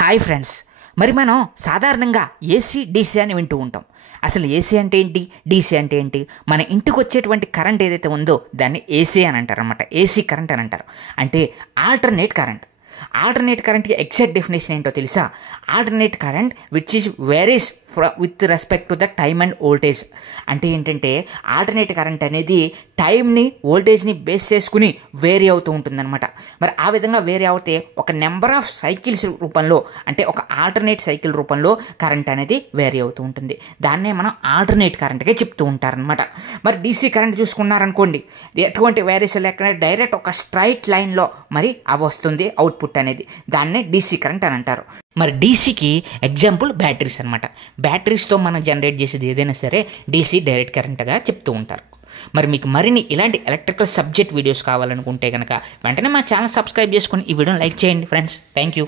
Hi friends, మరి మనం సాధారణంగా ఏసీ డీసీ అని వింటూ ఉంటాం. అసలు ఏసీ అంటే ఏంటి, డీసీ అంటే ఏంటి? మన ఇంటికి వచ్చేటువంటి కరెంట్ ఏదైతే ఉందో దాన్ని ఏసీ అని అంటారు అనమాట. ఏసీ కరెంట్ అని అంటారు. అంటే ఆల్టర్నేట్ కరెంట్. ఆల్టర్నేట్ కరెంట్కి ఎగ్జాక్ట్ డెఫినేషన్ ఏంటో తెలుసా? Alternate current which is varies with respect to the time and voltage. అంటే ఏంటంటే ఆల్టర్నేట్ కరెంట్ అనేది టైంని వోల్టేజ్ని బేస్ చేసుకుని వేరీ అవుతూ ఉంటుందన్నమాట. మరి ఆ విధంగా వేరీ అవుతే ఒక నెంబర్ ఆఫ్ సైకిల్స్ రూపంలో, అంటే ఒక ఆల్టర్నేట్ సైకిల్ రూపంలో కరెంట్ అనేది వేరీ అవుతూ ఉంటుంది. దాన్నే మనం ఆల్టర్నేట్ కరెంట్గా చెప్తూ ఉంటారనమాట. మరి డీసీ కరెంట్ చూసుకున్నారనుకోండి, ఎటువంటి వేరియేషన్ లేకుండా డైరెక్ట్ ఒక స్ట్రైట్ లైన్లో మరి అవి వస్తుంది అవుట్పుట్ అనేది. దాన్నే డీసీ కరెంట్ అని అంటారు. మరి డీసీకి ఎగ్జాంపుల్ బ్యాటరీస్ అనమాట. బ్యాటరీస్తో మనం జనరేట్ చేసేది ఏదైనా సరే డీసీ డైరెక్ట్ కరెంట్గా చెప్తూ ఉంటారు. మరి మీకు మరిన్ని ఇలాంటి ఎలక్ట్రికల్ సబ్జెక్ట్ వీడియోస్ కావాలనుకుంటే కనుక వెంటనే మా ఛానల్ సబ్స్క్రైబ్ చేసుకొని ఈ వీడియోని లైక్ చేయండి ఫ్రెండ్స్. Thank you.